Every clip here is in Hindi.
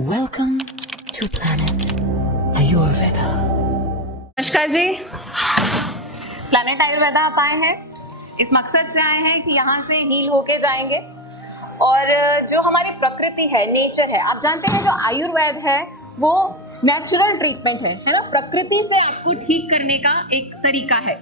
Welcome to Planet Ayurveda. नमस्कार जी, प्लानेट आयुर्वेदा आप आए हैं, इस मकसद से आए हैं कि यहाँ से हील होके जाएंगे। और जो हमारी प्रकृति है, नेचर है, आप जानते हैं जो आयुर्वेद है वो नेचुरल ट्रीटमेंट है ना। प्रकृति से आपको ठीक करने का एक तरीका है।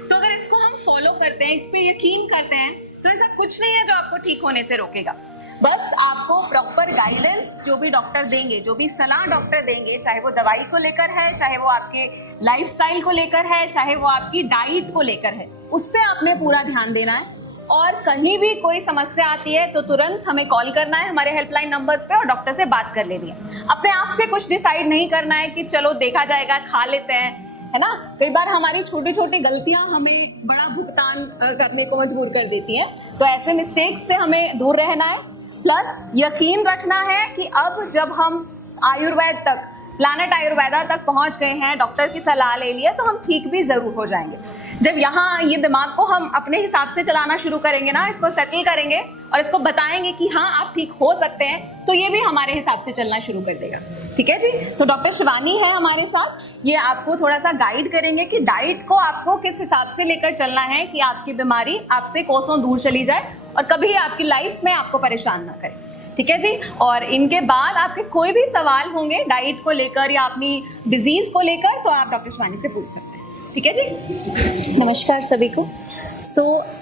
तो अगर इसको हम फॉलो करते हैं, इस पे यकीन करते हैं, तो ऐसा कुछ नहीं है जो आपको ठीक होने से रोकेगा। बस आपको प्रॉपर गाइडेंस जो भी डॉक्टर देंगे, जो भी सलाह डॉक्टर देंगे, चाहे वो दवाई को लेकर है, चाहे वो आपके लाइफस्टाइल को लेकर है, चाहे वो आपकी डाइट को लेकर है, उस पर आपने पूरा ध्यान देना है। और कहीं भी कोई समस्या आती है तो तुरंत हमें कॉल करना है हमारे हेल्पलाइन नंबर्स पे और डॉक्टर से बात कर लेनी है। अपने आप से कुछ डिसाइड नहीं करना है कि चलो देखा जाएगा, खा लेते हैं, है ना। कई बार हमारी छोटी छोटी गलतियां हमें बड़ा भुगतान करने को मजबूर कर देती हैं, तो ऐसे मिस्टेक्स से हमें दूर रहना है। प्लस यकीन रखना है कि अब जब हम आयुर्वेद तक, प्लानेट आयुर्वेदा तक पहुंच गए हैं, डॉक्टर की सलाह ले लिए, तो हम ठीक भी जरूर हो जाएंगे। जब यहाँ ये दिमाग को हम अपने हिसाब से चलाना शुरू करेंगे ना, इसको सेटल करेंगे और इसको बताएंगे कि हाँ आप ठीक हो सकते हैं, तो ये भी हमारे हिसाब से चलना शुरू कर देगा। ठीक है जी। तो डॉक्टर शिवानी है हमारे साथ, ये आपको थोड़ा सा गाइड करेंगे कि डाइट को आपको किस हिसाब से लेकर चलना है कि आपकी बीमारी आपसे कोसों दूर चली जाए और कभी आपकी लाइफ में आपको परेशान ना करे। ठीक है जी। और इनके बाद आपके कोई भी सवाल होंगे डाइट को लेकर या अपनी डिजीज को लेकर, तो आप डॉक्टर शिवानी से पूछ सकते हैं। ठीक है जी। नमस्कार सभी को।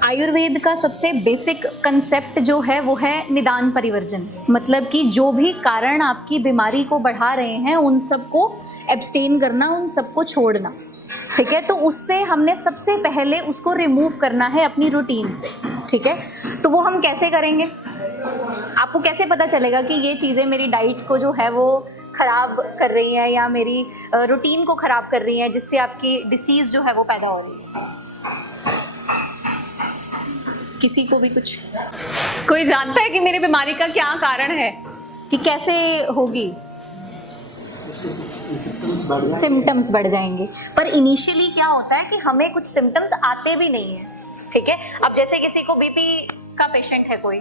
आयुर्वेद का सबसे बेसिक कंसेप्ट जो है वो है निदान परिवर्जन। मतलब कि जो भी कारण आपकी बीमारी को बढ़ा रहे हैं उन सबको एब्सटेन करना, उन सबको छोड़ना। ठीक है। तो उससे हमने सबसे पहले उसको रिमूव करना है अपनी रूटीन से। ठीक है। तो वो हम कैसे करेंगे? आपको कैसे पता चलेगा कि ये चीज़ें मेरी डाइट को जो है वो ख़राब कर रही हैं या मेरी रूटीन को ख़राब कर रही हैं, जिससे आपकी डिसीज़ जो है वो पैदा हो रही है? किसी को भी कुछ कोई जानता है कि मेरी बीमारी का क्या कारण है, कि कैसे होगी? सिम्टम्स बढ़ जाएंगे। पर इनिशियली क्या होता है कि हमें कुछ सिम्टम्स आते भी नहीं है। ठीक है। अब जैसे किसी को बीपी का पेशेंट है कोई,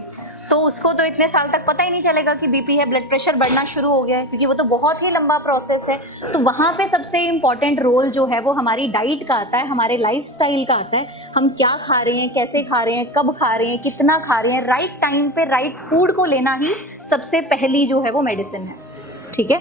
तो उसको तो इतने साल तक पता ही नहीं चलेगा कि बीपी है, ब्लड प्रेशर बढ़ना शुरू हो गया है, क्योंकि वो तो बहुत ही लंबा प्रोसेस है। तो वहाँ पे सबसे इम्पॉर्टेंट रोल जो है वो हमारी डाइट का आता है, हमारे लाइफस्टाइल का आता है। हम क्या खा रहे हैं, कैसे खा रहे हैं, कब खा रहे हैं, कितना खा रहे हैं, राइट टाइम पे राइट फूड को लेना ही सबसे पहली जो है वो मेडिसिन है। ठीक है।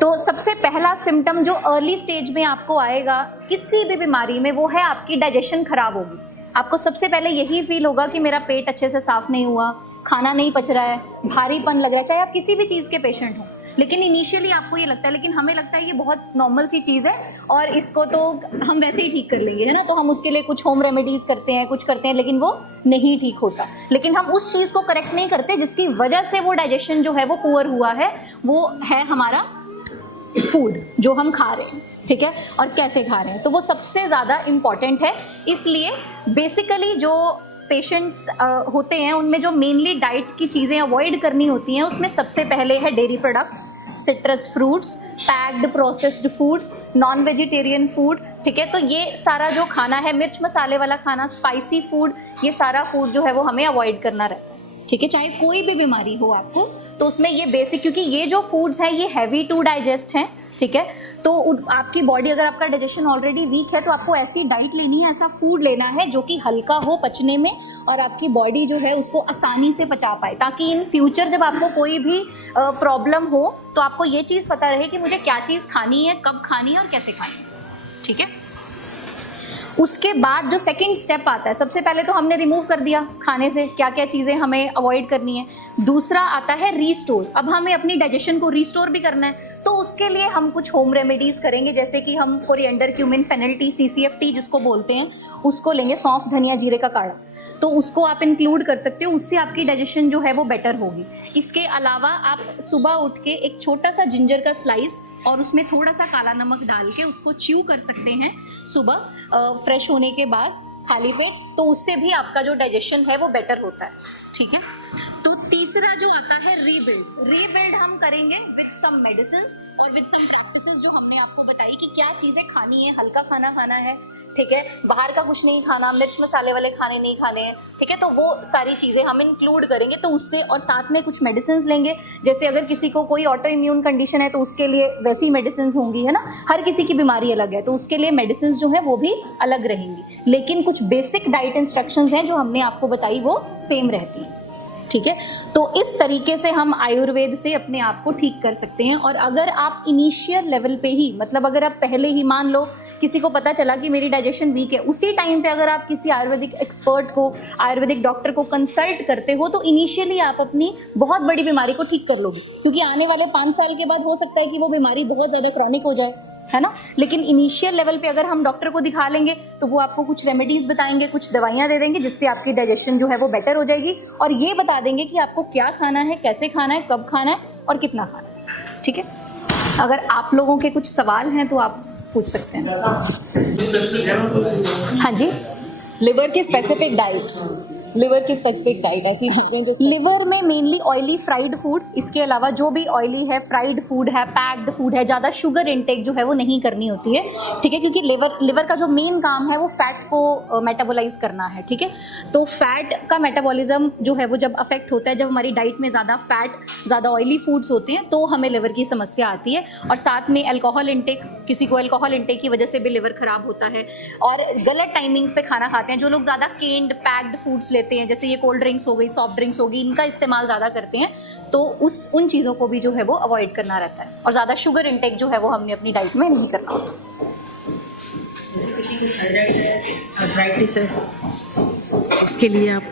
तो सबसे पहला सिम्टम जो अर्ली स्टेज में आपको आएगा किसी भी बीमारी में, वो है आपकी डाइजेशन खराब होगी। आपको सबसे पहले यही फील होगा कि मेरा पेट अच्छे से साफ नहीं हुआ, खाना नहीं पच रहा है, भारीपन लग रहा है, चाहे आप किसी भी चीज़ के पेशेंट हों। लेकिन इनिशियली आपको ये लगता है, लेकिन हमें लगता है ये बहुत नॉर्मल सी चीज़ है और इसको तो हम वैसे ही ठीक कर लेंगे, है ना। तो हम उसके लिए कुछ होम रेमेडीज़ करते हैं, कुछ करते हैं, लेकिन वो नहीं ठीक होता। लेकिन हम उस चीज़ को करेक्ट नहीं करते जिसकी वजह से वो डाइजेशन जो है वो पुअर हुआ है। वो है हमारा फूड जो हम खा रहे हैं। ठीक है। और कैसे खा रहे हैं, तो वो सबसे ज़्यादा इम्पॉर्टेंट है। इसलिए बेसिकली जो पेशेंट्स होते हैं उनमें जो मेनली डाइट की चीज़ें अवॉइड करनी होती हैं, उसमें सबसे पहले है dairy products, citrus fruits, packed processed food, non vegetarian food. ठीक है। तो ये सारा जो खाना है, मिर्च मसाले वाला खाना, स्पाइसी फूड, ये सारा फूड जो है वो हमें अवॉइड करना रहता है। ठीक है। चाहे कोई भी बीमारी हो आपको, तो उसमें ये बेसिक, क्योंकि ये जो फूड्स हैं ये हैवी टू डाइजेस्ट हैं। ठीक है। तो आपकी बॉडी, अगर आपका डाइजेशन ऑलरेडी वीक है, तो आपको ऐसी डाइट लेनी है, ऐसा फूड लेना है जो कि हल्का हो पचने में और आपकी बॉडी जो है उसको आसानी से पचा पाए, ताकि इन फ्यूचर जब आपको कोई भी प्रॉब्लम हो तो आपको ये चीज़ पता रहे कि मुझे क्या चीज़ खानी है, कब खानी है और कैसे खानी है। ठीक है। उसके बाद जो सेकंड स्टेप आता है, सबसे पहले तो हमने रिमूव कर दिया खाने से क्या क्या चीज़ें हमें अवॉइड करनी है। दूसरा आता है रीस्टोर। अब हमें अपनी डाइजेशन को रीस्टोर भी करना है, तो उसके लिए हम कुछ होम रेमेडीज़ करेंगे, जैसे कि हम coriander, cumin, fennel tea, CCF tea जिसको बोलते हैं, उसको लेंगे। सौंफ, धनिया, जीरे का काढ़ा, तो उसको आप इंक्लूड कर सकते हो, उससे आपकी डाइजेशन जो है वो बेटर होगी। इसके अलावा आप सुबह उठ के एक छोटा सा जिंजर का स्लाइस और उसमें थोड़ा सा काला नमक डाल के उसको च्यू कर सकते हैं सुबह फ्रेश होने के बाद खाली पेट, तो उससे भी आपका जो डाइजेशन है वो बेटर होता है। ठीक है। तो तीसरा जो आता है रीबिल्ड हम करेंगे विद सम मेडिसिन और विद सम प्रैक्टिसेस जो हमने आपको बताई कि क्या चीज़ें खानी है, हल्का खाना खाना है, ठीक है, बाहर का कुछ नहीं खाना, मिर्च मसाले वाले खाने नहीं खाने हैं, ठीक है, तो वो सारी चीज़ें हम इंक्लूड करेंगे तो उससे, और साथ में कुछ मेडिसिन लेंगे, जैसे अगर किसी को कोई ऑटो इम्यून कंडीशन है तो उसके लिए वैसी मेडिसिन होंगी, है ना, हर किसी की बीमारी अलग है तो उसके लिए मेडिसिन जो है वो भी अलग रहेंगी, लेकिन कुछ बेसिक डाइट इंस्ट्रक्शंस हैं जो हमने आपको बताई वो सेम रहती हैं, ठीक है। तो इस तरीके से हम आयुर्वेद से अपने आप को ठीक कर सकते हैं। और अगर आप इनिशियल लेवल पे ही, मतलब अगर आप पहले ही, मान लो किसी को पता चला कि मेरी डाइजेशन वीक है, उसी टाइम पे अगर आप किसी आयुर्वेदिक एक्सपर्ट को, आयुर्वेदिक डॉक्टर को कंसल्ट करते हो तो इनिशियली आप अपनी बहुत बड़ी बीमारी को ठीक कर लोगे, क्योंकि आने वाले 5 साल के बाद हो सकता है कि वो बीमारी बहुत ज़्यादा क्रॉनिक हो जाए, है ना। लेकिन इनिशियल लेवल पे अगर हम डॉक्टर को दिखा लेंगे तो वो आपको कुछ रेमेडीज बताएंगे, कुछ दवाइयाँ दे देंगे जिससे आपकी डाइजेशन जो है वो बेटर हो जाएगी, और ये बता देंगे कि आपको क्या खाना है, कैसे खाना है, कब खाना है और कितना खाना है, ठीक है। अगर आप लोगों के कुछ सवाल हैं तो आप पूछ सकते हैं। हाँ जी, लिवर की स्पेसिफिक डाइट, लिवर की स्पेसिफिक डाइट ऐसी चीजें जो लिवर में मेनली ऑयली फ्राइड फूड, इसके अलावा जो भी ऑयली है, फ्राइड फूड है, पैक्ड फूड है, ज़्यादा शुगर इनटेक जो है वो नहीं करनी होती है, ठीक है, क्योंकि लिवर का जो मेन काम है वो फैट को मेटाबोलाइज करना है, ठीक है। तो फैट का मेटाबॉलिज्म जो है वो जब अफेक्ट होता है, जब हमारी डाइट में ज़्यादा फैट, ज़्यादा ऑयली फूड्स होते हैं तो हमें लिवर की समस्या आती है। और साथ में अल्कोहल इनटेक, किसी को अल्कोहल इनटेक की वजह से भी लिवर खराब होता है, और गलत टाइमिंग्स पे खाना खाते हैं, जो लोग ज़्यादा केन्ड पैक्ड फूड्स लेते हैं, जैसे ये कोल्ड ड्रिंक्स हो गई, सॉफ्ट ड्रिंक्स होगी, इनका इस्तेमाल ज़्यादा करते हैं, तो उन चीज़ों को भी जो है वो अवॉइड करना रहता है। और ज़्यादा शुगर इंटेक जो है वो हमने अपनी डाइट में नहीं करना होता। किसी को आर्थराइटिस है उसके लिए आप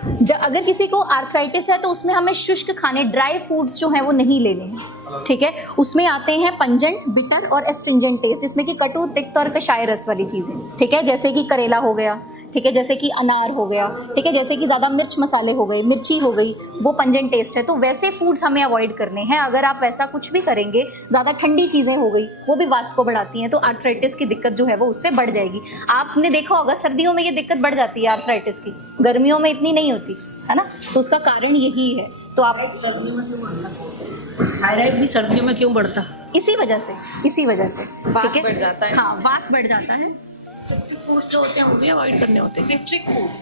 अगर किसी को आर्थराइटिस है तो उसमें हमें शुष्क खाने, ड्राई फूड्स जो हैं वो नहीं लेने हैं, ठीक है। उसमें आते हैं पंजेंट, बिटर और एस्ट्रिंजेंट टेस्ट, जिसमें कि कटु, तिक्त और कषाय रस वाली चीज़ें, ठीक है, जैसे कि करेला हो गया, ठीक है, जैसे कि अनार हो गया, ठीक है, जैसे कि ज़्यादा मिर्च मसाले हो गए, मिर्ची हो गई, वो पंजेंट टेस्ट है, तो वैसे फूड्स हमें अवॉइड करने हैं। अगर आप वैसा कुछ भी करेंगे, ज़्यादा ठंडी चीज़ें हो गई, वो भी वात को बढ़ाती हैं, तो आर्थराइटिस की दिक्कत जो है वो उससे बढ़ जाएगी। आपने देखा होगा सर्दियों में ये दिक्कत बढ़ जाती है आर्थराइटिस की, गर्मियों में इतनी नहीं होती, है ना, तो उसका कारण यही है। तो आप सर्दियों में क्यों बढ़ता, थायराइड भी सर्दियों में क्यों बढ़ता? इसी वजह से, ठीक है, बढ़ जाता है, हाँ, वात बढ़ जाता है। फ्रूट्स जो होते हैं वो भी अवॉइड करने होते हैं। Citric foods,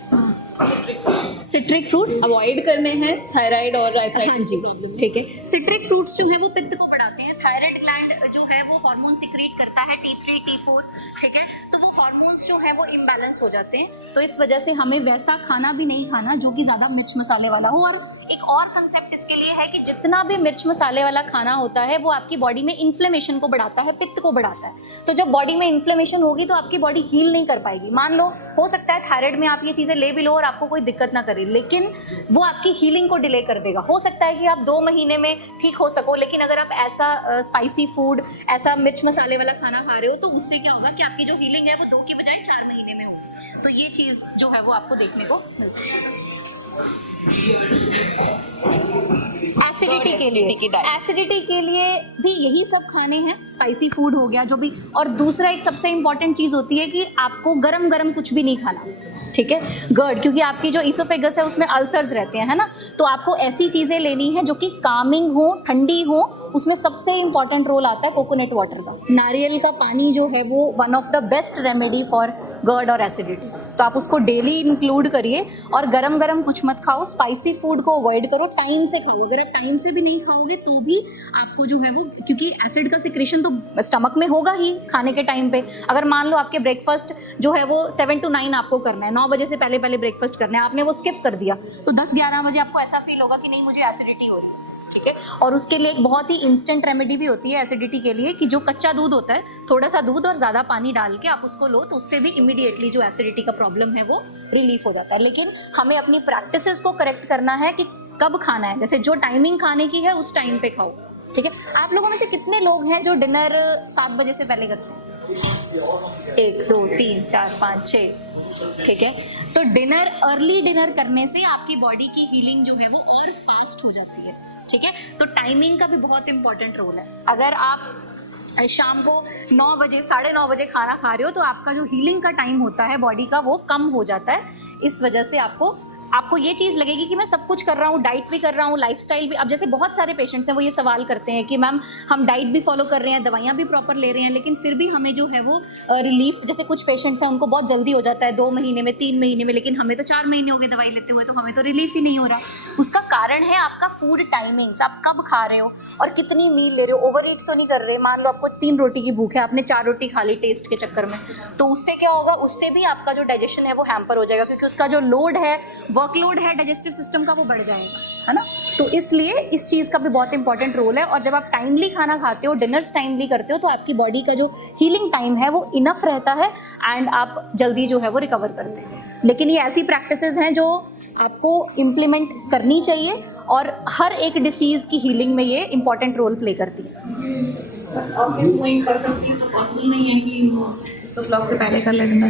citric fruits avoid करने हैं थायराइड और हाँ आर्थराइटिस जी, की प्रॉब्लम। ठीक है। सिट्रिक फ्रूट्स जो है वो पित्त को बढ़ाते हैं। थायराइड ग्लैंड जो है वो हार्मोन सिक्रीट करता है T3, T4, ठीक है, तो वो हार्मोन्स जो है वो इम्बैलेंस हो जाते हैं, तो इस वजह से हमें वैसा खाना भी नहीं खाना जो कि ज़्यादा मिर्च मसाले वाला हो। और एक और कंसेप्ट इसके लिए है कि जितना भी मिर्च मसाले वाला खाना होता है वो आपकी बॉडी में इन्फ्लेमेशन को बढ़ाता है, पित्त को बढ़ाता है, तो जब बॉडी में इन्फ्लेमेशन होगी तो आपकी बॉडी हील नहीं कर पाएगी। मान लो हो सकता है थायराइड में आप ये चीज़ें ले भी लो और आपको कोई दिक्कत ना करे, लेकिन वो आपकी हीलिंग को डिले कर देगा। हो सकता है कि आप 2 महीने में ठीक हो सको, लेकिन अगर आप ऐसा स्पाइसी फूड, ऐसा मिर्च मसाले वाला खाना खा रहे हो तो उससे क्या होगा कि आपकी जो हीलिंग है वो 2 की बजाय 4 महीने में होगी। तो ये चीज़ जो है वो आपको देखने को मिल सकती है। एसिडिटी के लिए भी यही सब खाने हैं, स्पाइसी फूड हो गया जो भी। और दूसरा एक सबसे इंपॉर्टेंट चीज़ होती है कि आपको गरम गरम कुछ भी नहीं खाना, ठीक है, गर्ड, क्योंकि आपकी जो ईसोफेगस है उसमें अल्सर्स रहते हैं, है ना, तो आपको ऐसी चीज़ें लेनी है जो कि कामिंग हो, ठंडी हो। उसमें सबसे इंपॉर्टेंट रोल आता है कोकोनट वाटर का। नारियल का पानी जो है वो one of the best remedy for GERD और एसिडिटी, तो आप उसको डेली इंक्लूड करिए। और गरम गरम कुछ मत खाओ, स्पाइसी फूड को अवॉइड करो, टाइम से खाओ। अगर आप टाइम से भी नहीं खाओगे तो भी आपको जो है वो, क्योंकि एसिड का सिक्रेशन तो स्टमक में होगा ही खाने के टाइम पे। अगर मान लो आपके ब्रेकफास्ट जो है वो 7 to 9 आपको करना है, 9 बजे से पहले ब्रेकफास्ट करना है, आपने वो स्किप कर दिया तो 10-11 बजे आपको ऐसा फील होगा कि नहीं मुझे एसिडिटी हो रही है, ठीक है। और उसके लिए एक बहुत ही इंस्टेंट रेमेडी भी होती है एसिडिटी के लिए, कि जो कच्चा दूध होता है, थोड़ा सा दूध और ज़्यादा पानी डाल के आप उसको लो, तो उससे भी इमीडिएटली जो एसिडिटी का प्रॉब्लम है वो रिलीफ हो जाता है। लेकिन हमें अपनी प्रैक्टिसेस को करेक्ट करना है कि कब खाना है, जैसे जो टाइमिंग खाने की है उस टाइम पे खाओ, ठीक है। आप लोगों में से कितने लोग हैं जो डिनर 7 बजे से पहले करते हैं? 1 2 3 4 5 6, ठीक है। तो डिनर, अर्ली डिनर करने से आपकी बॉडी की हीलिंग जो है वो और फास्ट हो जाती है, ठीक है। तो टाइमिंग का भी बहुत इंपॉर्टेंट रोल है। अगर आप शाम को 9 बजे, 9:30 बजे खाना खा रहे हो तो आपका जो हीलिंग का टाइम होता है बॉडी का वो कम हो जाता है। इस वजह से आपको आपको ये चीज़ लगेगी कि मैं सब कुछ कर रहा हूँ, डाइट भी कर रहा हूँ, लाइफस्टाइल भी। अब जैसे बहुत सारे पेशेंट्स हैं वो ये सवाल करते हैं कि मैम हम डाइट भी फॉलो कर रहे हैं, दवाइयाँ भी प्रॉपर ले रहे हैं, लेकिन फिर भी हमें जो है वो रिलीफ, जैसे कुछ पेशेंट्स हैं उनको बहुत जल्दी हो जाता है 2 महीने में, 3 महीने में, लेकिन हमें तो 4 महीने हो गए दवाई लेते हुए, तो हमें तो रिलीफ ही नहीं हो रहा। उसका कारण है आपका फूड टाइमिंग्स, आप कब खा रहे हो और कितनी मील ले रहे हो। ओवर ईट तो नहीं कर रहे। मान लो आपको 3 रोटी की भूख है, आपने 4 रोटी खा ली टेस्ट के चक्कर में, तो उससे क्या होगा, उससे भी आपका जो डाइजेशन है वो हैम्पर हो जाएगा, क्योंकि उसका जो लोड है, वर्कलोड है डाइजेस्टिव सिस्टम का, वो बढ़ जाएगा, है ना। तो इसलिए इस चीज़ का भी बहुत इंपॉर्टेंट रोल है। और जब आप टाइमली खाना खाते हो, डिनर्स टाइमली करते हो, तो आपकी बॉडी का जो हीलिंग टाइम है वो इनफ रहता है एंड आप जल्दी जो है वो रिकवर करते हैं। लेकिन ये ऐसी प्रैक्टिसेस हैं जो आपको इम्प्लीमेंट करनी चाहिए और हर एक डिसीज़ की हीलिंग में ये इंपॉर्टेंट रोल प्ले करती है। पॉसिबल नहीं है कि सब ब्लॉग से पहले कर लेना।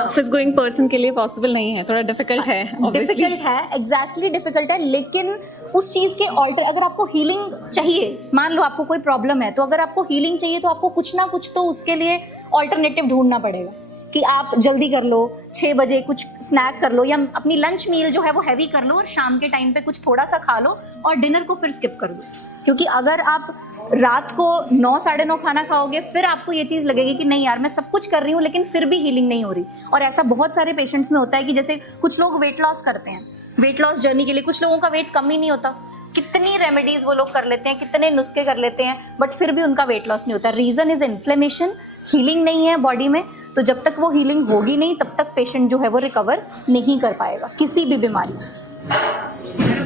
ऑफिस गोइंग पर्सन के लिए पॉसिबल नहीं है, थोड़ा डिफिकल्ट है। डिफिकल्ट है, एग्जैक्टली डिफिकल्ट है, लेकिन उस चीज़ के ऑल्टर, अगर आपको हीलिंग चाहिए, मान लो आपको कोई प्रॉब्लम है, तो अगर आपको हीलिंग चाहिए तो आपको कुछ ना कुछ तो उसके लिए ऑल्टरनेटिव ढूंढना पड़ेगा कि आप जल्दी कर लो, 6 बजे कुछ स्नैक कर लो, या अपनी लंच मील जो है वो हैवी कर लो और शाम के टाइम पे कुछ थोड़ा सा खा लो और डिनर को फिर स्किप कर दो। क्योंकि अगर आप रात को 9 साढ़े 9 खाना खाओगे, फिर आपको ये चीज़ लगेगी कि नहीं यार मैं सब कुछ कर रही हूँ लेकिन फिर भी हीलिंग नहीं हो रही। और ऐसा बहुत सारे पेशेंट्स में होता है कि जैसे कुछ लोग वेट लॉस करते हैं, वेट लॉस जर्नी के लिए कुछ लोगों का वेट कम ही नहीं होता, कितनी रेमेडीज़ वो लोग कर लेते हैं, कितने नुस्खे कर लेते हैं, बट फिर भी उनका वेट लॉस नहीं होता। रीज़न इज़ इन्फ्लेमेशन, हीलिंग नहीं है बॉडी में। तो जब तक वो हीलिंग होगी नहीं तब तक पेशेंट जो है वो रिकवर नहीं कर पाएगा किसी भी बीमारी से।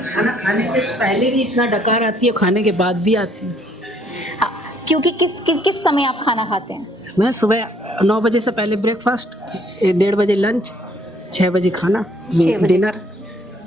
खाना खाने से पहले भी इतना डकार आती है, खाने के बाद भी आती है। हाँ, क्योंकि किस समय आप खाना खाते हैं? मैं सुबह 9 बजे से पहले ब्रेकफास्ट, 1:30 बजे लंच, 6 बजे खाना, 6 बजे डिनर।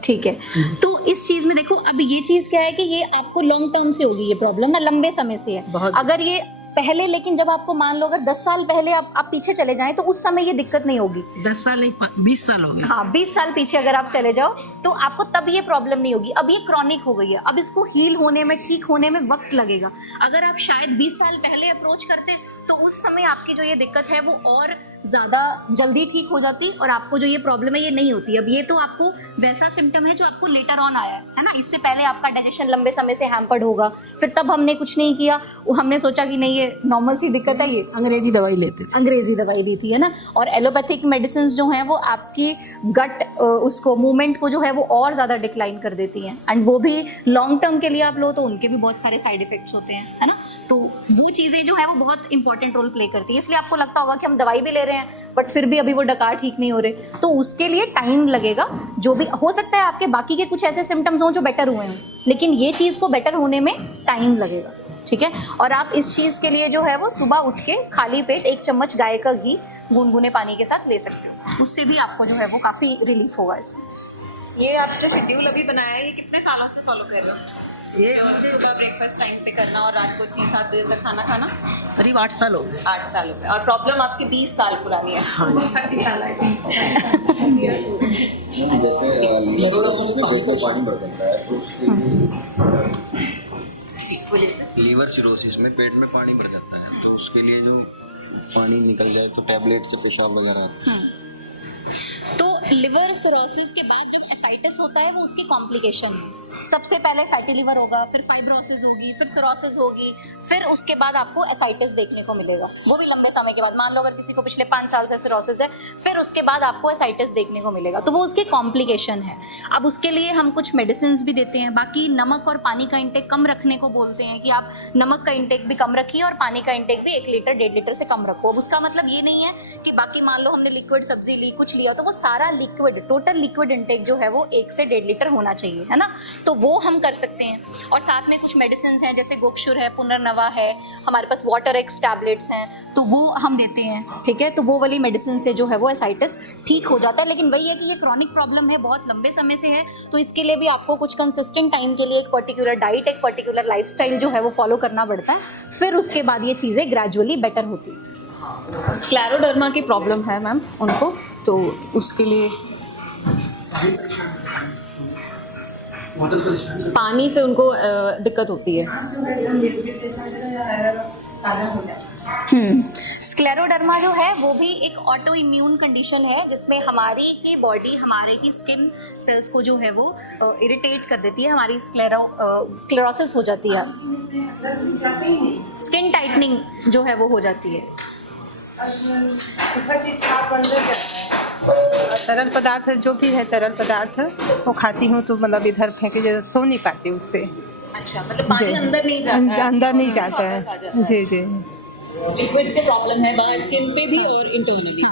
ठीक है। तो इस चीज़ में देखो, अब ये चीज़ क्या है कि ये आपको लॉन्ग टर्म से होगी, ये प्रॉब्लम ना लंबे समय से है। बहुत। अगर ये पहले, लेकिन जब आपको मान लो अगर 10 साल पहले आप पीछे चले जाएं तो उस समय ये दिक्कत नहीं होगी। 10 साल नहीं, 20 साल हो गए। हाँ, 20 साल पीछे अगर आप चले जाओ तो आपको तब ये प्रॉब्लम नहीं होगी। अब ये क्रॉनिक हो गई है, अब इसको हील होने में, ठीक होने में वक्त लगेगा। अगर आप शायद 20 साल पहले अप्रोच करते तो उस समय आपकी जो ये दिक्कत है वो और ज़्यादा जल्दी ठीक हो जाती और आपको जो ये प्रॉब्लम है ये नहीं होती। अब ये तो आपको वैसा सिम्टम है जो आपको लेटर ऑन आया है ना। इससे पहले आपका डाइजेशन लंबे समय से हैम्पर्ड होगा, फिर तब हमने कुछ नहीं किया, हमने सोचा कि नहीं ये नॉर्मल सी दिक्कत है, ये अंग्रेजी दवाई लेते थे, अंग्रेजी दवाई ली थी, है ना। और एलोपैथिक मेडिसिन जो हैं वो आपकी गट उसको मूवमेंट को जो है वो और ज़्यादा डिक्लाइन कर देती हैं, एंड वो भी लॉन्ग टर्म के लिए आप लो तो उनके भी बहुत सारे साइड इफेक्ट्स होते हैं, है ना। तो वो चीज़ें जो है वो बहुत इंपॉर्टेंट रोल प्ले करती है। इसलिए आपको लगता होगा कि हम दवाई भी ले रहे हैं बट फिर भी अभी वो डकार ठीक नहीं हो रहे, तो उसके लिए टाइम लगेगा। जो भी हो सकता है आपके बाकी के कुछ ऐसे सिम्टम्स हों जो बेटर हुए हों, लेकिन ये चीज़ को बेटर होने में टाइम लगेगा, ठीक है। और आप इस चीज़ के लिए जो है वो सुबह उठ के खाली पेट 1 चम्मच गाय का घी गुनगुने पानी के साथ ले सकते हो, उससे भी आपको जो है वो काफ़ी रिलीफ होगा इसमें। ये आप जो शेड्यूल अभी बनाया है ये कितने सालों से फॉलो कर रहे हो? ये सुबह ब्रेकफास्ट टाइम पे करना और रात को 6-7 बजे तक खाना खाना? करीब 8 साल हो गए। 8 साल हो गए। और प्रॉब्लम आपकी 20 साल पुरानी है। हाँ जैसे लीवर पेट में पानी भर जाता है तो उससे जी बोलिए सर। लीवर सिरोसिस में पेट में पानी भर जाता है, तो उसके लिए जो पानी निकल जाए तो टैबलेट से पेशाब वगैरह आता है। तो लिवर सिरोसिस के बाद जब एसाइटिस होता है वो उसकी कॉम्प्लिकेशन है। सबसे पहले फैटी लिवर होगा, फिर फाइब्रोसिस होगी, फिर सिरोसिस होगी, फिर उसके बाद आपको एसाइटिस देखने को मिलेगा, वो भी लंबे समय के बाद। मान लो अगर किसी को पिछले 5 साल से सिरोसिस है, फिर उसके बाद आपको एसाइटिस देखने को मिलेगा, तो वो उसकी कॉम्प्लिकेशन है। अब उसके लिए हम कुछ मेडिसिन भी देते हैं। बाकी नमक और पानी का इंटेक कम रखने को बोलते हैं कि आप नमक का इंटेक भी कम रखिए और पानी का इंटेक भी 1 लीटर 1.5 लीटर से कम रखो। अब उसका मतलब ये नहीं है कि बाकी मान लो हमने लिक्विड सब्जी ली, कुछ लिया, तो वो सारा लिक्विड, टोटल लिक्विड इंटेक जो है वो 1 से 1.5 लीटर होना चाहिए, है ना। तो वो हम कर सकते हैं। और साथ में कुछ मेडिसिन हैं जैसे गोक्षुर है, पुनर्नवा है, हमारे पास वाटर एक्स टैबलेट्स हैं, तो वो हम देते हैं, ठीक है। तो वो वाली मेडिसिन से जो है वो एसाइटिस ठीक हो जाता है। लेकिन वही है कि ये क्रॉनिक प्रॉब्लम है, बहुत लंबे समय से है, तो इसके लिए भी आपको कुछ कंसिस्टेंट टाइम के लिए एक पर्टिकुलर डाइट, एक पर्टिकुलर लाइफस्टाइल जो है वो फॉलो करना पड़ता है। फिर उसके बाद ये चीज़ें ग्रेजुअली बेटर होती हैं। स्क्लेरोडर्मा की प्रॉब्लम है मैम उनको, तो उसके लिए पानी से उनको दिक्कत होती है। स्क्लेरोडर्मा जो है वो भी एक ऑटो इम्यून कंडीशन है जिसमें हमारी ही बॉडी हमारे ही स्किन सेल्स को जो है वो इरिटेट कर देती है, हमारी स्क्लेरोसिस हो जाती है, स्किन टाइटनिंग जो है वो हो जाती है। तरल पदार्थ जो भी है तरल पदार्थ वो खाती हूँ तो मतलब इधर फेंके जैसे सो नहीं पाती उससे। अच्छा, मतलब पानी अंदर नहीं जाता है, अंदर नहीं जाता है। जी जी, लिक्विड से प्रॉब्लम है बाहर स्किन पे भी और इंटरनली।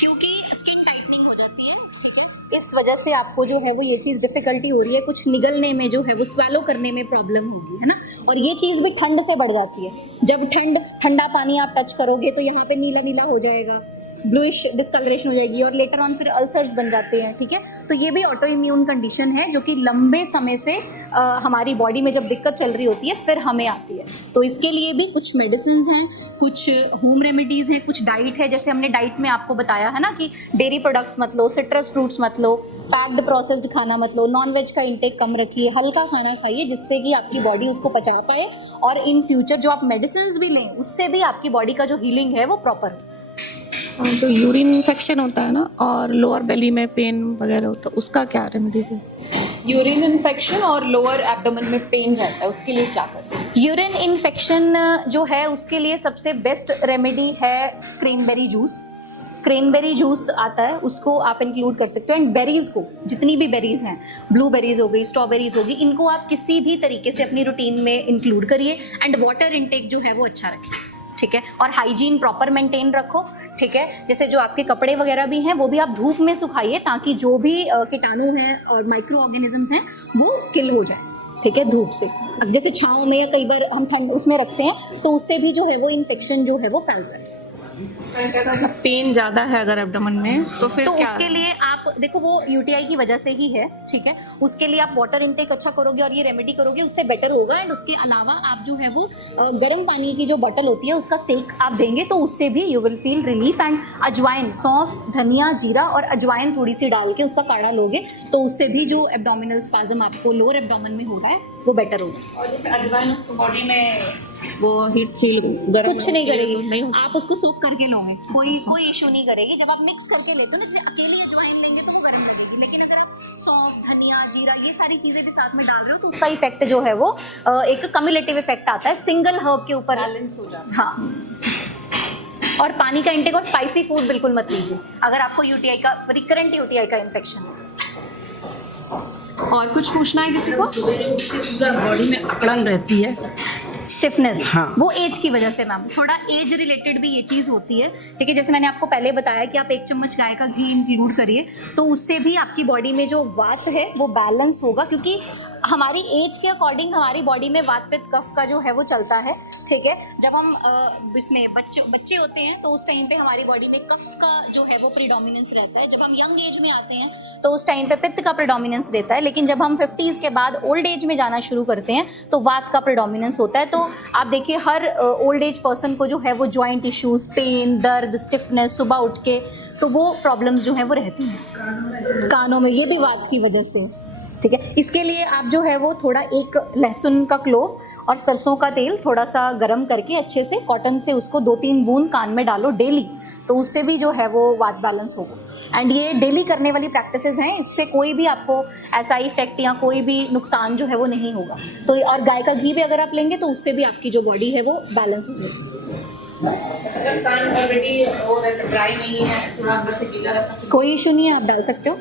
क्योंकि स्किन टाइटनिंग हो जाती है, ठीक है, इस वजह से आपको जो है वो ये चीज़ डिफिकल्टी हो रही है, कुछ निगलने में जो है वो स्वेलो करने में प्रॉब्लम होगी, है ना। और ये चीज़ भी ठंड से बढ़ जाती है, जब ठंडा पानी आप टच करोगे तो यहाँ पे नीला नीला हो जाएगा, ब्लूइश डिस्कलरेशन हो जाएगी और लेटर ऑन फिर अल्सर्स बन जाते हैं, ठीक है। तो ये भी ऑटो इम्यून कंडीशन है जो कि लंबे समय से हमारी बॉडी में जब दिक्कत चल रही होती है फिर हमें आती है। तो इसके लिए भी कुछ मेडिसिन हैं, कुछ होम रेमेडीज़ हैं, कुछ डाइट है, जैसे हमने डाइट में आपको बताया है ना कि डेयरी प्रोडक्ट्स मत लो, सिट्रस फ्रूट्स मत लो, पैक्ड प्रोसेस्ड खाना मत लो, नॉन वेज का इंटेक कम रखिए, हल्का खाना खाइए जिससे कि आपकी बॉडी उसको पचा पाए और इन फ्यूचर जो आप मेडिसिन भी लें उससे भी आपकी बॉडी का जो हीलिंग है वो प्रॉपर। जो यूरिन इन्फेक्शन होता है ना और लोअर बेली में पेन वगैरह होता है उसका क्या रेमेडी है? यूरिन इन्फेक्शन और लोअर एब्डोमेन में पेन रहता है, उसके लिए क्या करते हैं? यूरिन इन्फेक्शन जो है उसके लिए सबसे बेस्ट रेमेडी है क्रेनबेरी जूस। क्रेनबेरी जूस आता है, उसको आप इंक्लूड कर सकते हो। एंड बेरीज़ को, जितनी भी बेरीज़ हैं, ब्लूबेरीज हो गई, स्ट्रॉबेरीज होगी, इनको आप किसी भी तरीके से अपनी रूटीन में इंक्लूड करिए। एंड वाटर इनटेक जो है वो अच्छा रखिए, ठीक है। और हाइजीन प्रॉपर मेंटेन रखो, ठीक है। जैसे जो आपके कपड़े वगैरह भी हैं वो भी आप धूप में सुखाइए ताकि जो भी कीटाणु हैं और माइक्रो ऑर्गेनिजम्स हैं वो किल हो जाए, ठीक है, धूप से। अब जैसे छाँव में या कई बार हम ठंड उसमें रखते हैं तो उससे भी जो है वो इन्फेक्शन जो है वो फैल रहा है। पेन ज़्यादा है अगर एब्डोमेन में तो फिर तो क्या? उसके लिए आप देखो वो यूटीआई की वजह से ही है, ठीक है। उसके लिए आप वाटर इनटेक अच्छा करोगे और ये रेमेडी करोगे उससे बेटर होगा। एंड उसके अलावा आप जो है वो गर्म पानी की जो बॉटल होती है उसका सेक आप देंगे तो उससे भी you will feel relief. And अजवाइन, सौंफ, धनिया, जीरा और अजवाइन थोड़ी सी डाल के उसका काढ़ा लोगे तो उससे भी जो एब्डोमिनल स्पाज्म आपको लोअर एब्डोमेन में हो रहा है वो बेटर होगा। और जैसे अजवाइन उसको बॉडी में वो हीट फील गर्म कुछ नहीं करेगी, नहीं आप उसको सोक करके लोगे, कोई इशू नहीं करेगी। जब आप मिक्स करके लेते हो ना, जैसे अकेली अजवाइन लेंगे तो वो गर्म लगेगी, लेकिन अगर आप सौंफ, धनिया, जीरा ये सारी चीजें भी साथ में डाल रहे हो तो उसका इफेक्ट जो है वो एक कम्युलेटिव इफेक्ट आता है, सिंगल हर्ब के ऊपर बैलेंस हो जाता है। हाँ। और पानी का इंटेक और स्पाइसी फूड बिल्कुल मत लीजिए अगर आपको यूटीआई का रिकरेंट यूटीआई का इन्फेक्शन है। और कुछ पूछना है किसी को? पूरा बॉडी में अकड़न रहती है, स्टिफनेस, हाँ। वो एज की वजह से मैम, थोड़ा एज रिलेटेड भी ये चीज़ होती है, ठीक है। जैसे मैंने आपको पहले बताया कि आप 1 चम्मच गाय का घी इंक्लूड करिए तो उससे भी आपकी बॉडी में जो वात है वो बैलेंस होगा, क्योंकि हमारी एज के अकॉर्डिंग हमारी बॉडी में वात पित्त कफ का जो है वो चलता है, ठीक है। जब हम इसमें बच्चे होते हैं तो उस टाइम पे हमारी बॉडी में कफ का जो है वो प्रीडोमिनेंस रहता है। जब हम यंग एज में आते हैं तो उस टाइम पे पित्त का प्रीडोमिनेंस देता है, लेकिन जब हम 50s के बाद ओल्ड एज में जाना शुरू करते हैं तो वात का प्रीडोमिनेंस होता है। तो आप देखिए हर ओल्ड एज पर्सन को जो है वो जॉइंट इश्यूज, पेन, दर्द, स्टिफनेस, सुबह उठ के तो वो प्रॉब्लम्स जो है वो रहती हैं कानों में, ये भी वात की वजह से, ठीक है। इसके लिए आप जो है वो थोड़ा एक लहसुन का क्लोव और सरसों का तेल थोड़ा सा गर्म करके अच्छे से कॉटन से उसको 2-3 बूंद कान में डालो डेली, तो उससे भी जो है वो वात बैलेंस होगा। एंड ये डेली करने वाली प्रैक्टिसेस हैं, इससे कोई भी आपको ऐसा इफेक्ट या कोई भी नुकसान जो है वो नहीं होगा। तो और गाय का घी भी अगर आप लेंगे तो उससे भी आपकी जो बॉडी है वो बैलेंस हो जाएगी। अगर कान ऑलरेडी वो ड्राई नहीं है, थोड़ा अंदर से गीला रहता है, कोई इशू नहीं है, आप डाल सकते हो।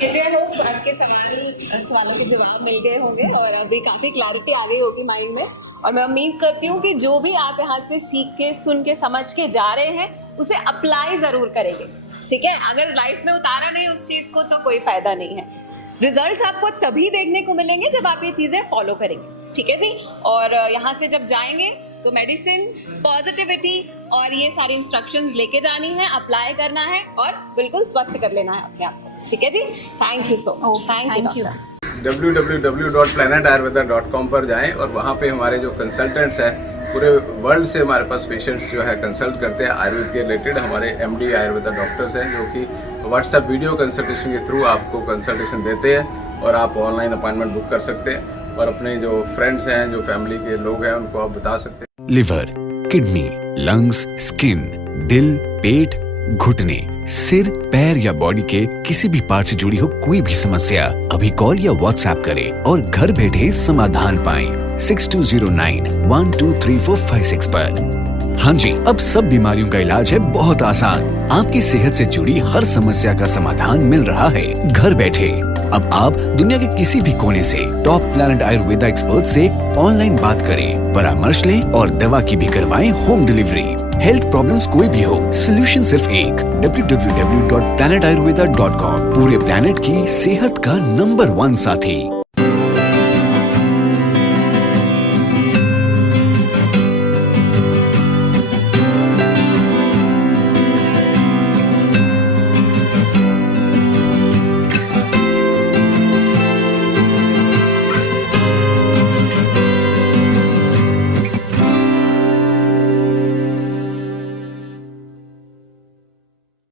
आपके सवालों के जवाब मिल गए होंगे और अभी काफ़ी क्लैरिटी आ गई होगी माइंड में। और मैं उम्मीद करती हूँ कि जो भी आप यहाँ से सीख के, सुन के, समझ के जा रहे हैं उसे अप्लाई ज़रूर करेंगे, ठीक है। अगर लाइफ में उतारा नहीं उस चीज़ को तो कोई फ़ायदा नहीं है। रिजल्ट्स आपको तभी देखने को मिलेंगे जब आप ये चीज़ें फॉलो करेंगे, ठीक है जी। और यहाँ से जब जाएंगे तो मेडिसिन, पॉजिटिविटी और ये सारी इंस्ट्रक्शंस लेके जानी है, अप्लाई करना है और बिल्कुल स्वस्थ कर लेना है अपने आप को, ठीक है जी। Thank you so much. Thank you. www.planetayurveda.com पर जाएं और वहाँ पे हमारे जो कंसल्टेंट्स हैं पूरे वर्ल्ड से हमारे पास पेशेंट्स जो है कंसल्ट करते हैं आयुर्वेद के रिलेटेड। हमारे MD आयुर्वेदा डॉक्टर्स हैं जो कि व्हाट्सएप वीडियो कंसल्टेशन के थ्रू आपको कंसल्टेशन देते हैं और आप ऑनलाइन अपॉइंटमेंट बुक कर सकते हैं और अपने जो फ्रेंड्स हैं, जो फैमिली के लोग हैं, उनको आप बता सकते हैं। लिवर, किडनी, लंग्स, स्किन, दिल, पेट, घुटने, सिर, पैर या बॉडी के किसी भी पार्ट से जुड़ी हो कोई भी समस्या अभी कॉल या व्हाट्सएप करें और घर बैठे समाधान पाएं 6209123456 पर। हाँ जी, अब सब बीमारियों का इलाज है बहुत आसान। आपकी सेहत से जुड़ी हर समस्या का समाधान मिल रहा है घर बैठे। अब आप दुनिया के किसी भी कोने से टॉप प्लैनेट आयुर्वेदा एक्सपर्ट से ऑनलाइन बात करें, परामर्श लें और दवा की भी करवाएं होम डिलीवरी। हेल्थ प्रॉब्लम्स कोई भी हो, सोल्यूशन सिर्फ एक, www.planetayurveda.com। पूरे प्लैनेट की सेहत का नंबर 1 साथी।